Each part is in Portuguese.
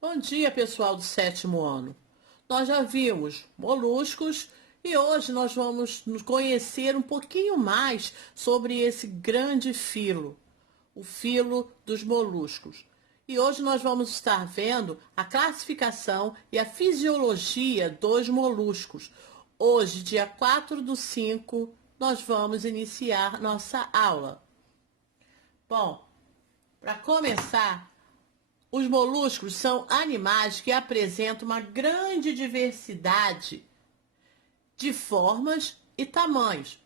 Bom dia, pessoal do sétimo ano. Nós já vimos moluscos e hoje nós vamos nos conhecer um pouquinho mais sobre esse grande filo, o filo dos moluscos. E hoje nós vamos estar vendo a classificação e a fisiologia dos moluscos. Hoje, dia 4/5, nós vamos iniciar nossa aula. Bom, para começar, os moluscos são animais que apresentam uma grande diversidade de formas e tamanhos.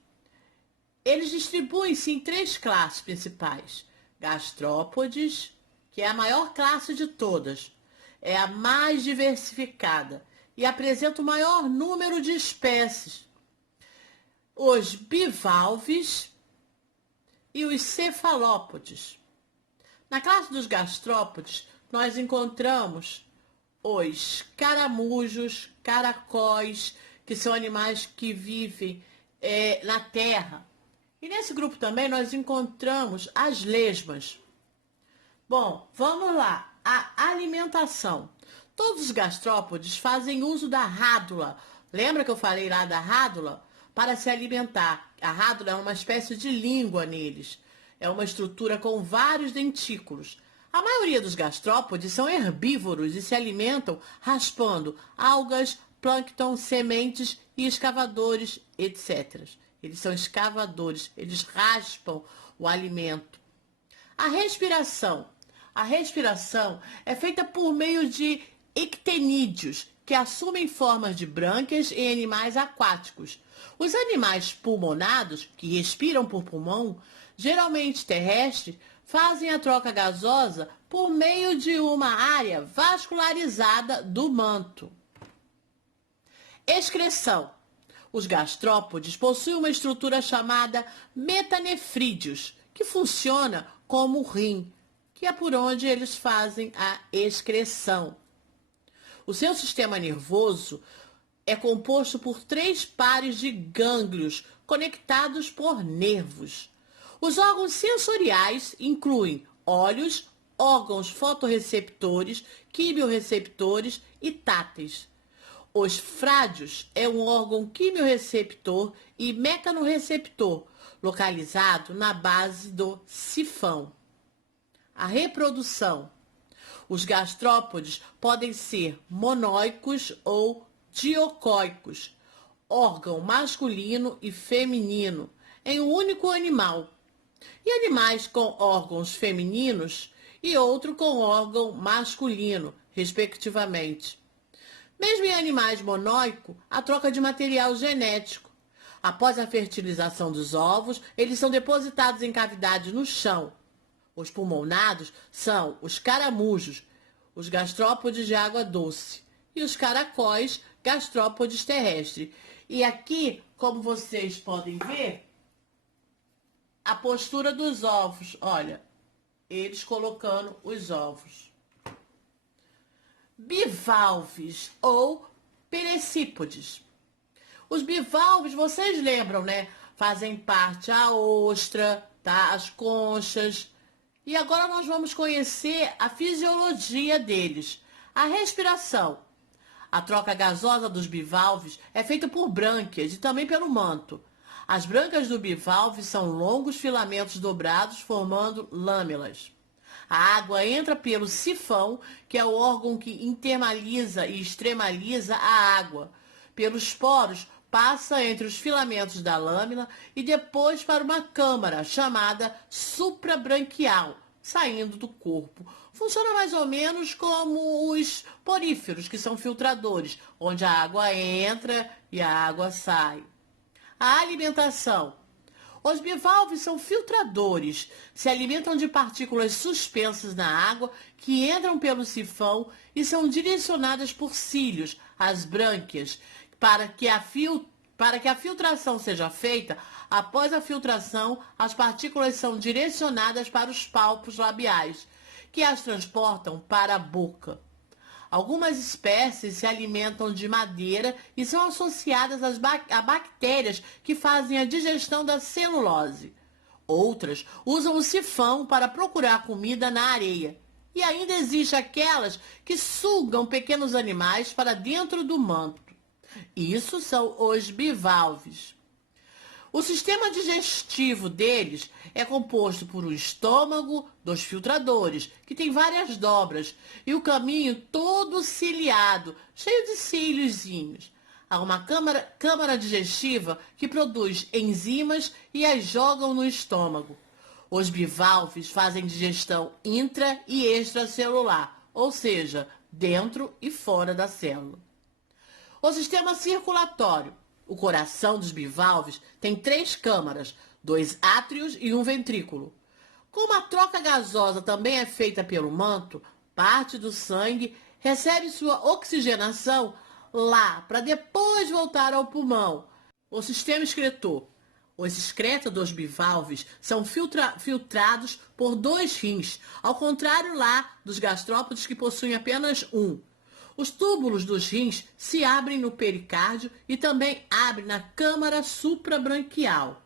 Eles distribuem-se em três classes principais: gastrópodes, que é a maior classe de todas, é a mais diversificada e apresenta o maior número de espécies. Os bivalves e os cefalópodes. Na classe dos gastrópodes, nós encontramos os caramujos, caracóis, que são animais que vivem na terra. E nesse grupo também nós encontramos as lesmas. Bom, vamos lá. A alimentação. Todos os gastrópodes fazem uso da rádula. Lembra que eu falei lá da rádula? Para se alimentar. A rádula é uma espécie de língua neles. É uma estrutura com vários dentículos. A maioria dos gastrópodes são herbívoros e se alimentam raspando algas, plâncton, sementes e escavadores, etc. Eles são escavadores, eles raspam o alimento. A respiração. A respiração é feita por meio de ictenídeos, que assumem formas de brânquias em animais aquáticos. Os animais pulmonados, que respiram por pulmão, geralmente terrestres, fazem a troca gasosa por meio de uma área vascularizada do manto. Excreção. Os gastrópodes possuem uma estrutura chamada metanefrídeos, que funciona como o rim, que é por onde eles fazem a excreção. O seu sistema nervoso é composto por 3 pares de gânglios conectados por nervos. Os órgãos sensoriais incluem olhos, órgãos fotorreceptores, quimiorreceptores e táteis. Os frádeos é um órgão quimiorreceptor e mecanorreceptor, localizado na base do sifão. A reprodução. Os gastrópodes podem ser monóicos ou dioicos, órgão masculino e feminino, em um único animal. E animais com órgãos femininos e outro com órgão masculino, respectivamente. Mesmo em animais monóicos, a troca de material genético. Após a fertilização dos ovos, eles são depositados em cavidades no chão. Os pulmonados são os caramujos, os gastrópodes de água doce, e os caracóis, gastrópodes terrestres. E aqui, como vocês podem ver, a postura dos ovos. Olha, eles colocando os ovos. Bivalves ou perecípodes. Os bivalves, vocês lembram, né? Fazem parte a ostra, tá? As conchas. E agora nós vamos conhecer a fisiologia deles. A respiração. A troca gasosa dos bivalves é feita por brânquias e também pelo manto. As brâncas do bivalve são longos filamentos dobrados formando lâminas. A água entra pelo sifão, que é o órgão que intermaliza e extremaliza a água. Pelos poros, passa entre os filamentos da lâmina e depois para uma câmara chamada suprabranquial, saindo do corpo. Funciona mais ou menos como os poríferos, que são filtradores, onde a água entra e a água sai. A alimentação. Os bivalves são filtradores, se alimentam de partículas suspensas na água que entram pelo sifão e são direcionadas por cílios, as brânquias, para que a filtração seja feita. Após a filtração, as partículas são direcionadas para os palpos labiais, que as transportam para a boca. Algumas espécies se alimentam de madeira e são associadas a bactérias que fazem a digestão da celulose. Outras usam o sifão para procurar comida na areia. E ainda existem aquelas que sugam pequenos animais para dentro do manto. Isso são os bivalves. O sistema digestivo deles é composto por um estômago, dois filtradores, que tem várias dobras, e o caminho todo ciliado, cheio de cíliozinhos. Há uma câmara digestiva que produz enzimas e as jogam no estômago. Os bivalves fazem digestão intra e extracelular, ou seja, dentro e fora da célula. O sistema circulatório. O coração dos bivalves tem 3 câmaras, 2 átrios e um ventrículo. Como a troca gasosa também é feita pelo manto, parte do sangue recebe sua oxigenação lá, para depois voltar ao pulmão. O sistema excretor. Os excretas dos bivalves são filtrados por 2 rins, ao contrário lá dos gastrópodes que possuem apenas um. Os túbulos dos rins se abrem no pericárdio e também abrem na câmara suprabranquial.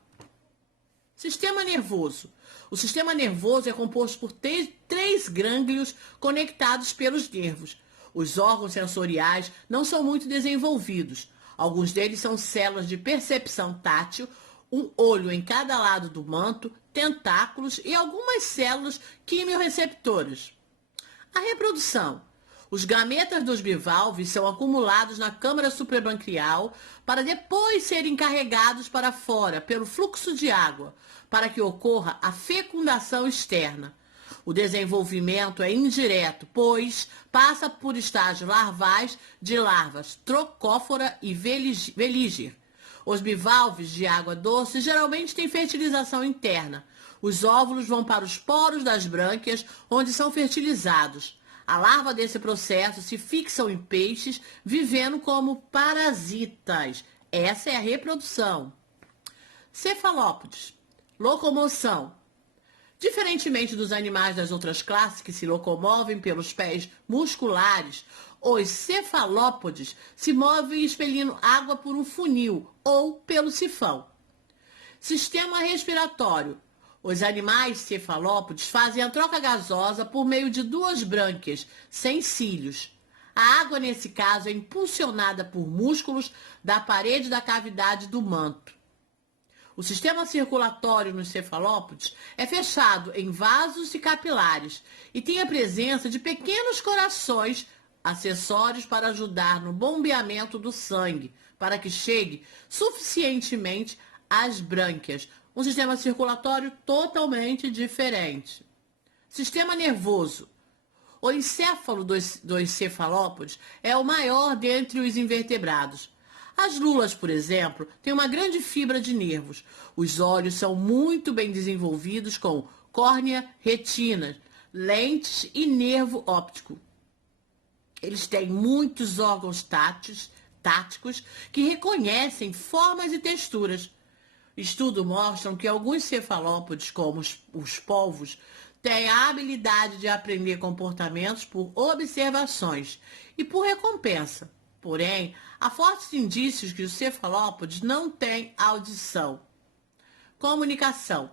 Sistema nervoso. O sistema nervoso é composto por 3 gânglios conectados pelos nervos. Os órgãos sensoriais não são muito desenvolvidos. Alguns deles são células de percepção tátil, um olho em cada lado do manto, tentáculos e algumas células quimiorreceptoras. A reprodução. Os gametas dos bivalves são acumulados na câmara suprabranquial para depois serem carregados para fora pelo fluxo de água, para que ocorra a fecundação externa. O desenvolvimento é indireto, pois passa por estágios larvais de larvas trocófora e veliger. Os bivalves de água doce geralmente têm fertilização interna. Os óvulos vão para os poros das brânquias, onde são fertilizados. A larva desse processo se fixam em peixes, vivendo como parasitas. Essa é a reprodução. Cefalópodes. Locomoção. Diferentemente dos animais das outras classes que se locomovem pelos pés musculares, os cefalópodes se movem expelindo água por um funil ou pelo sifão. Sistema respiratório. Os animais cefalópodes fazem a troca gasosa por meio de 2 brânquias, sem cílios. A água, nesse caso, é impulsionada por músculos da parede da cavidade do manto. O sistema circulatório nos cefalópodes é fechado em vasos e capilares e tem a presença de pequenos corações acessórios para ajudar no bombeamento do sangue, para que chegue suficientemente às brânquias. Um sistema circulatório totalmente diferente. Sistema nervoso. O encéfalo dos cefalópodes é o maior dentre os invertebrados. As lulas, por exemplo, têm uma grande fibra de nervos. Os olhos são muito bem desenvolvidos com córnea, retina, lentes e nervo óptico. Eles têm muitos órgãos táticos que reconhecem formas e texturas. Estudos mostram que alguns cefalópodes, como os polvos, têm a habilidade de aprender comportamentos por observações e por recompensa. Porém, há fortes indícios que os cefalópodes não têm audição. Comunicação.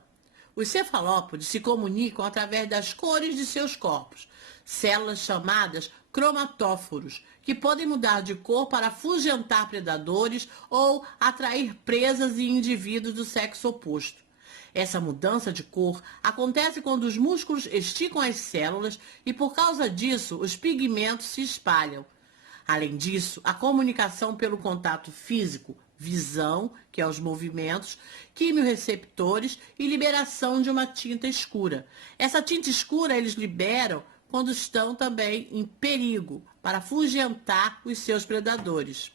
Os cefalópodes se comunicam através das cores de seus corpos, células chamadas cromatóforos, que podem mudar de cor para afugentar predadores ou atrair presas e indivíduos do sexo oposto. Essa mudança de cor acontece quando os músculos esticam as células e, por causa disso, os pigmentos se espalham. Além disso, a comunicação pelo contato físico, visão, que é os movimentos, quimiorreceptores e liberação de uma tinta escura. Essa tinta escura eles liberam quando estão também em perigo, para afugentar os seus predadores.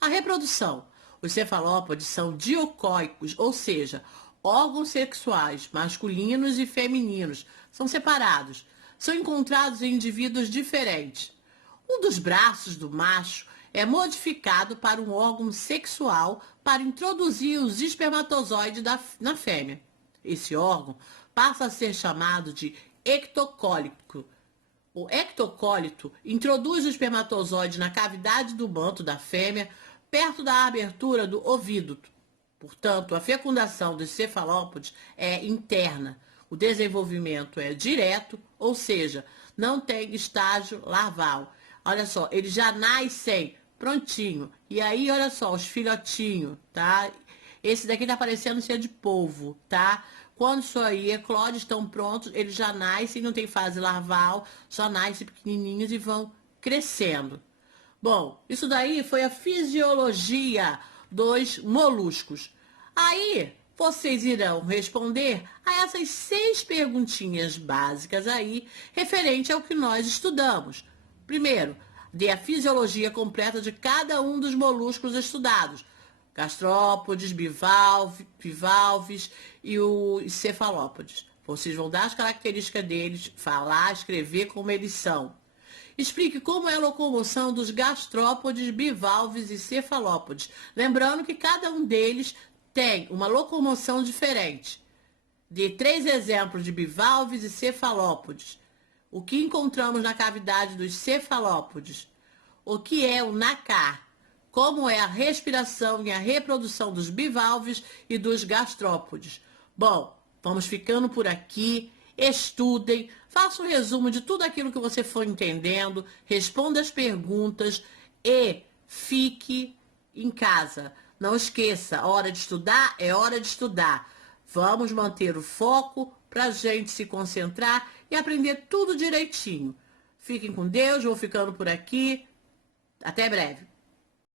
A reprodução. Os cefalópodes são dioicóicos, ou seja, órgãos sexuais masculinos e femininos são separados. São encontrados em indivíduos diferentes. Um dos braços do macho é modificado para um órgão sexual para introduzir os espermatozoides na fêmea. Esse órgão passa a ser chamado de ectocólito. O ectocólito introduz o espermatozoide na cavidade do manto da fêmea, perto da abertura do ovíduto. Portanto, a fecundação dos cefalópodes é interna. O desenvolvimento é direto, ou seja, não tem estágio larval. Olha só, eles já nascem prontinho. E aí, olha só, os filhotinhos, tá? Esse daqui tá parecendo ser de polvo, tá? Quando isso aí eclode, estão prontos, eles já nascem, não tem fase larval, só nascem pequenininhos e vão crescendo. Bom, isso daí foi a fisiologia dos moluscos. Aí, vocês irão responder a essas 6 perguntinhas básicas aí, referente ao que nós estudamos. Primeiro, dê a fisiologia completa de cada um dos moluscos estudados. Gastrópodes, bivalves e os cefalópodes. Vocês vão dar as características deles, falar, escrever como eles são. Explique como é a locomoção dos gastrópodes, bivalves e cefalópodes. Lembrando que cada um deles tem uma locomoção diferente. Dê 3 exemplos de bivalves e cefalópodes. O que encontramos na cavidade dos cefalópodes? O que é o nácar? Como é a respiração e a reprodução dos bivalves e dos gastrópodes? Bom, vamos ficando por aqui. Estudem, faça um resumo de tudo aquilo que você for entendendo, responda as perguntas e fique em casa. Não esqueça, hora de estudar é hora de estudar. Vamos manter o foco para a gente se concentrar e aprender tudo direitinho. Fiquem com Deus, vou ficando por aqui. Até breve.